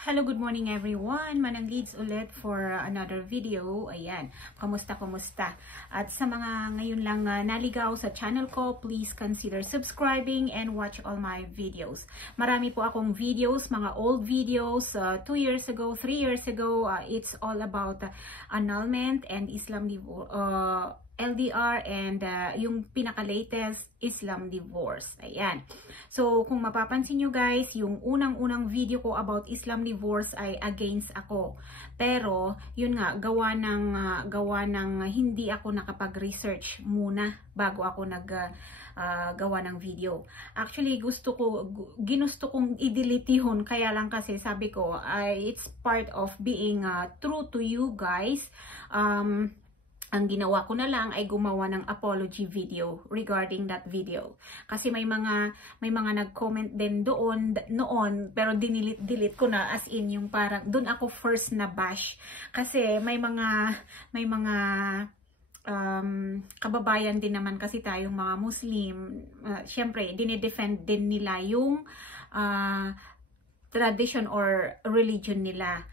Hello, good morning everyone. Manang Leads ulit for another video. Ayan, kamusta? At sa mga ngayon lang naligaw sa channel ko, please consider subscribing and watch all my videos. Marami po akong videos, mga old videos, 2 years ago, 3 years ago. It's all about annulment and Islam LDR and yung pinaka-latest Islam divorce. Ayan. So, kung mapapansin nyo guys, yung unang-unang video ko about Islam divorce ay against ako. Pero, yun nga, gawa ng hindi ako nakapag-research muna bago ako gawa ng video. Actually, ginusto kong i-delete yun. Kaya lang kasi sabi ko, it's part of being true to you guys. Ang ginawa ko na lang ay gumawa ng apology video regarding that video. Kasi may mga nag-comment din noon pero delete ko na, as in yung parang doon ako first na bash. Kasi may mga kababayan din naman kasi tayong mga Muslim. Syempre, dinidefend din nila yung tradition or religion nila.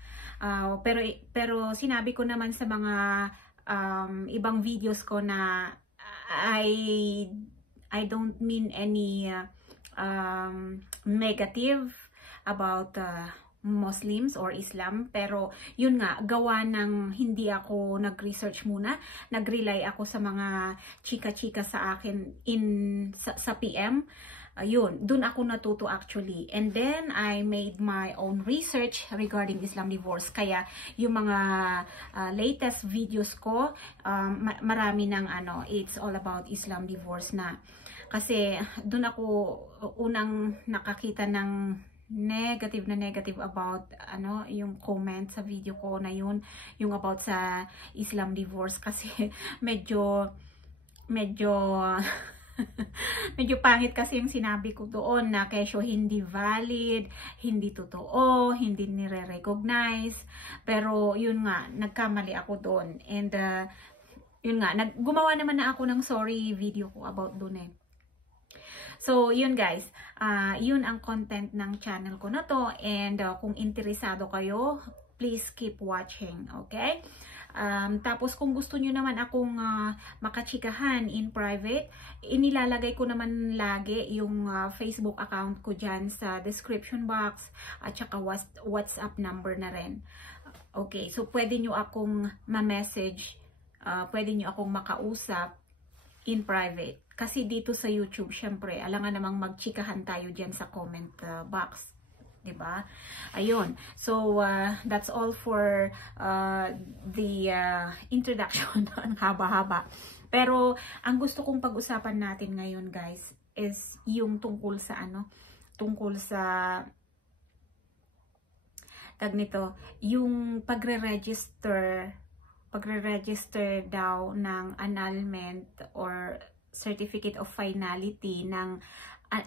Pero sinabi ko naman sa mga ibang videos ko na I don't mean any negative about Muslims or Islam, pero yun nga, gawa ng hindi ako nag-research muna, nag-rely ako sa mga chika-chika sa akin sa PM. Ayun, dun ako natuto actually. And then, I made my own research regarding Islam divorce. Kaya, yung mga latest videos ko, marami ng it's all about Islam divorce na. Kasi, dun ako unang nakakita ng negative about yung comment sa video ko na yun, yung about sa Islam divorce. Kasi, medyo medyo pangit kasi yung sinabi ko doon na kesyo hindi valid, hindi totoo, hindi nire-recognize. Pero yun nga, nagkamali ako doon. And yun nga, gumawa naman na ako ng sorry video ko about doon eh. So yun guys, yun ang content ng channel ko na to. And kung interesado kayo, please keep watching, okay? Tapos kung gusto nyo naman akong makachikahan in private, inilalagay ko naman lagi yung Facebook account ko dyan sa description box at saka WhatsApp number na rin. Okay, so pwede nyo akong ma-message, pwede nyo akong makausap in private. Kasi dito sa YouTube, syempre, alangan namang magchikahan tayo dyan sa comment box. Diba? Ayun. So, that's all for the introduction. Ang haba-haba. Pero, ang gusto kong pag-usapan natin ngayon, guys, is yung tungkol sa tag nito, yung pagre-register daw ng annulment or certificate of finality ng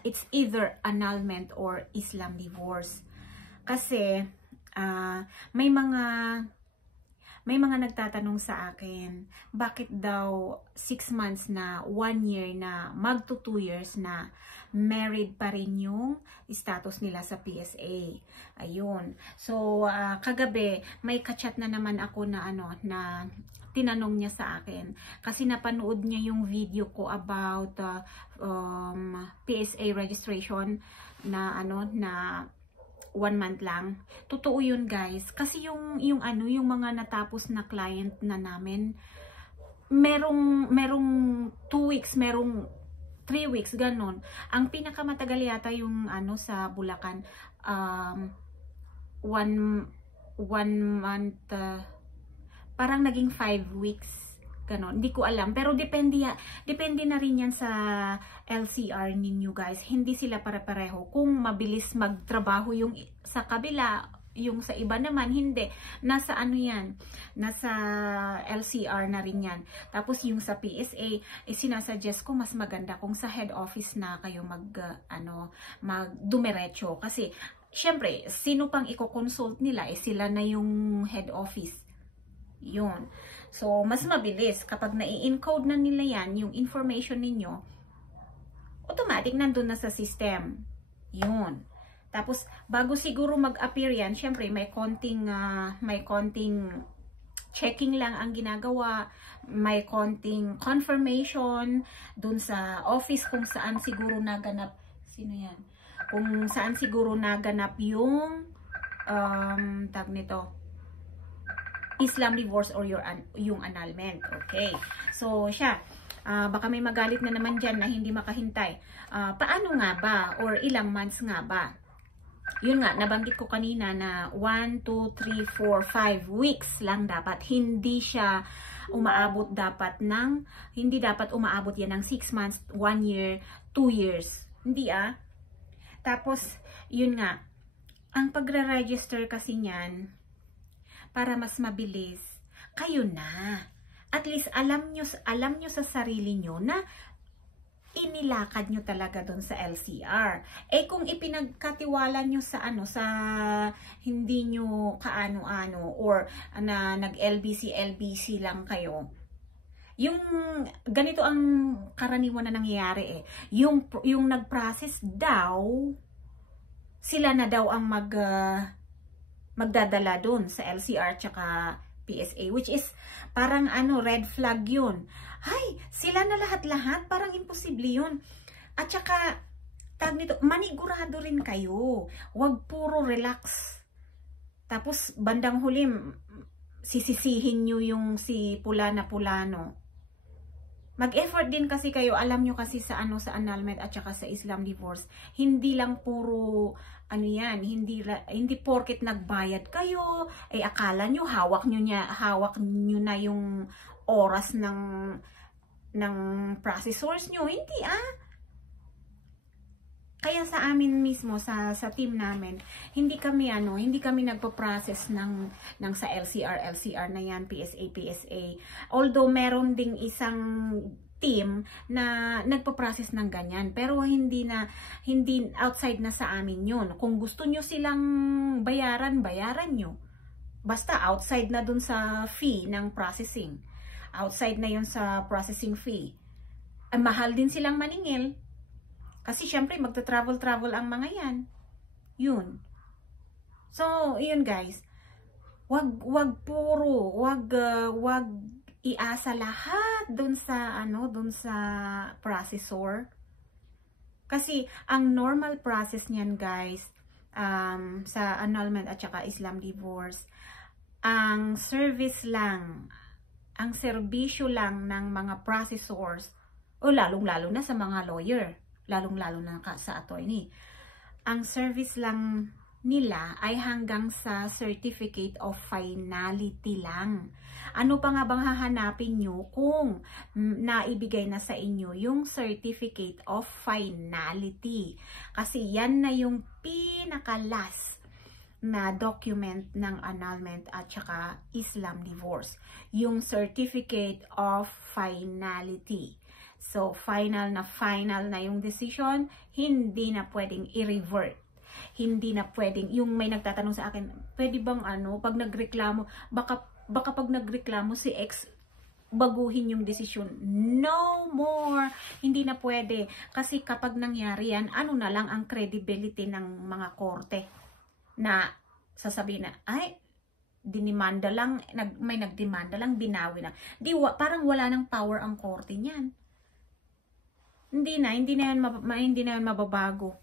it's either annulment or Islam divorce. Kasi may mga nagtatanong sa akin, bakit daw 6 months na, 1 year na, magto 2 years na, married pa rin yung status nila sa PSA. Ayun. So, kagabi, may kachat na naman ako na na tinanong niya sa akin. Kasi napanood niya yung video ko about PSA registration na na 1 month lang. Totoo yun guys. Kasi yung mga natapos na client na namin, merong 2 weeks, merong 3 weeks, ganon. Ang pinakamatagal yata yung sa Bulacan, 1 month, parang naging 5 weeks. Ganon. Hindi ko alam. Pero depende na rin yan sa LCR ninyo guys. Hindi sila pare-pareho. Kung mabilis magtrabaho yung sa kabila, yung sa iba naman, hindi. Nasa yan? Nasa LCR na rin yan. Tapos yung sa PSA, sinasuggest ko mas maganda kung sa head office na kayo magdumiretso. Kasi, syempre, sino pang i-consult nila? Sila na yung head office. Yun. So, mas mabilis. Kapag nai-encode na nila yan, yung information ninyo, automatic nandun na sa system. Yun. Tapos, bago siguro mag-appear yan, syempre, may konting checking lang ang ginagawa, may konting confirmation dun sa office kung saan siguro naganap, sino yan? Kung saan siguro naganap yung, tag nito, Islam divorce or yung annulment. Okay. So, siya. Baka may magalit na naman dyan na hindi makahintay. Paano nga ba? Or ilang months nga ba? Yun nga, nabanggit ko kanina na 1, 2, 3, 4, 5 weeks lang dapat. Hindi siya umaabot dapat ng, hindi dapat umaabot yan ng 6 months, 1 year, 2 years. Hindi Tapos, yun nga, ang pagre-register kasi niyan, para mas mabilis, kayo na. At least, alam nyo sa sarili nyo na inilakad nyo talaga doon sa LCR. Kung ipinagkatiwala nyo sa sa hindi nyo kaano-ano or na nag-LBC lang kayo, yung ganito ang karaniwan na nangyayari yung nag-process daw, sila na daw ang magdadala doon sa LCR tsaka PSA, which is parang red flag yun. Ay, sila na lahat-lahat, parang imposible yun. At saka, tag nito, manigurado rin kayo. Huwag puro relax. Tapos, bandang huli, sisisihin nyo yung si pula na pulano. Mag-effort din kasi kayo, alam nyo kasi sa sa annulment at saka sa Islam divorce, hindi lang puro yan, hindi porket nagbayad kayo, akala nyo hawak nyo na yung oras ng processors nyo. Hindi Kaya sa amin mismo, sa team namin, hindi kami nagpo-process ng sa LCR na yan, PSA. Although meron ding isang team na nagpo-process ng ganyan, pero hindi outside na sa amin yun. Kung gusto nyo silang bayaran nyo. Basta outside na dun sa fee ng processing. Outside na yun sa processing fee. Mahal din silang maningil. Kasi syempre magta-travel ang mga yan. Yun. So, yun guys. Wag iasa lahat dun sa processor. Kasi ang normal process niyan guys, sa annulment at saka Islam divorce, ang serbisyo lang ng mga processors, o lalong-lalo na sa mga lawyer, lalong-lalo na sa attorney, ang service lang nila ay hanggang sa certificate of finality lang. Ano pa nga bang hahanapin nyo kung naibigay na sa inyo yung certificate of finality? Kasi yan na yung pinaka-last na document ng annulment at saka Islam divorce. Yung certificate of finality. So, final na yung decision, hindi na pwedeng i-revert. Hindi na pwedeng, yung may nagtatanong sa akin, pwede bang pag nagreklamo, baka pag nagreklamo si ex, baguhin yung desisyon. No more! Hindi na pwede. Kasi kapag nangyari yan, na lang ang credibility ng mga korte na sasabihin na, ay, dinimanda lang, may nagdemanda lang, binawi na. Parang wala ng power ang korte niyan. Hindi na yan mababago.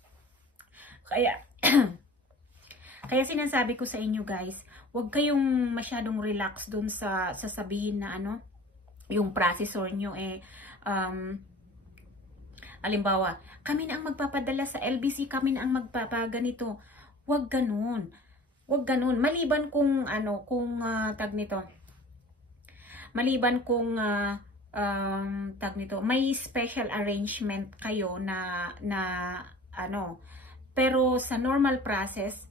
Kaya sinasabi ko sa inyo guys, huwag kayong masyadong relax dun sa sasabihin na yung processor nyo halimbawa, kami na ang magpapadala sa LBC, kami na ang magpapaganito. Huwag ganun. Huwag ganun. Maliban kung tag nito. Maliban kung may special arrangement kayo na pero sa normal process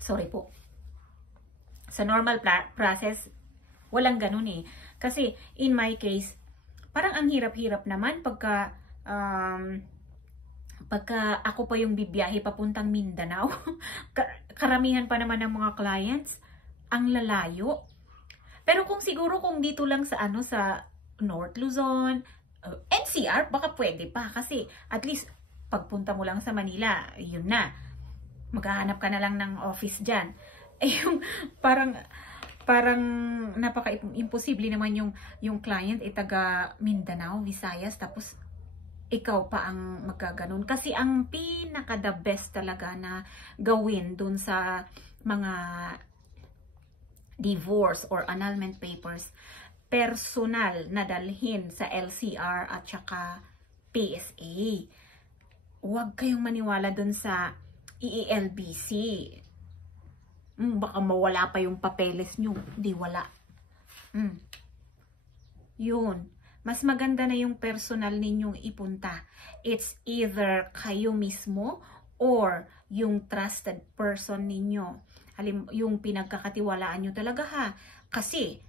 sorry po, sa normal process walang ganun kasi in my case parang ang hirap-hirap naman pagka ako pa yung bibiyahe papuntang Mindanao. Karamihan pa naman ng mga clients ang lalayo. Pero kung dito lang sa sa North Luzon, NCR, baka pwede pa kasi at least pagpunta mo lang sa Manila, yun na. Maghahanap ka na lang ng office dyan. Yung parang napaka-imposible naman yung client taga Mindanao, Visayas, tapos ikaw pa ang magkaganon. Kasi ang pinaka the best talaga na gawin dun sa mga divorce or annulment papers, personal na dalhin sa LCR at saka PSA. Huwag kayong maniwala dun sa EELBC. Baka mawala pa yung papeles nyo. Di wala. Yun. Mas maganda na yung personal ninyong ipunta. It's either kayo mismo or yung trusted person ninyo. Yung pinagkakatiwalaan nyo talaga ha. Kasi,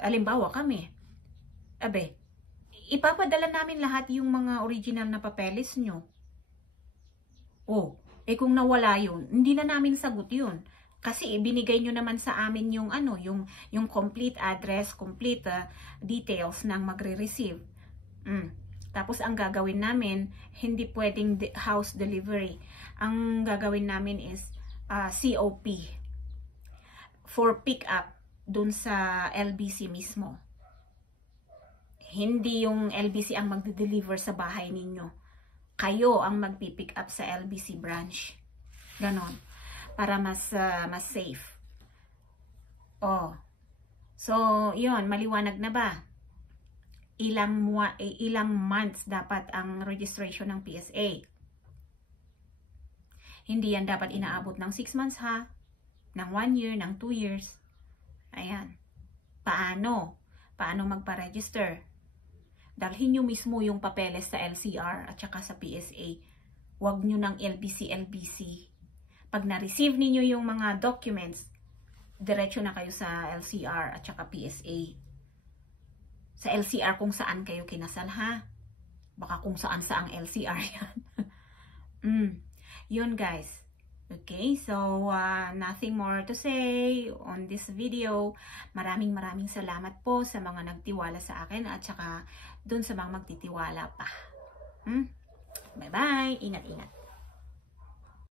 halimbawa kami, ipapadala namin lahat yung mga original na papeles nyo. Kung nawala yun, hindi na namin sagot yun. Kasi ibinigay nyo naman sa amin yung yung complete address, complete details ng magre-receive. Tapos ang gagawin namin, hindi pwedeng house delivery. Ang gagawin namin is COP for pick up dun sa LBC mismo. Hindi yung LBC ang magde-deliver sa bahay ninyo. Kayo ang magpipick up sa LBC branch. Ganon. Para mas safe. So, yun, maliwanag na ba? Ilang months dapat ang registration ng PSA. Hindi yan dapat inaabot ng 6 months ha. Ng 1 year, ng 2 years. Ayan. Paano? Paano magpa-register? Dalhin nyo mismo yung papeles sa LCR at saka sa PSA. Huwag nyo ng LBC. Pag na-receive ninyo yung mga documents, diretso na kayo sa LCR at saka PSA. Sa LCR kung saan kayo kinasal ha. Baka kung saan saang LCR yan. Yun guys. Okay, so nothing more to say on this video. Maraming salamat po sa mga nagtiwala sa akin at saka dun sa mga magtitiwala pa. Bye-bye. Ingat-ingat.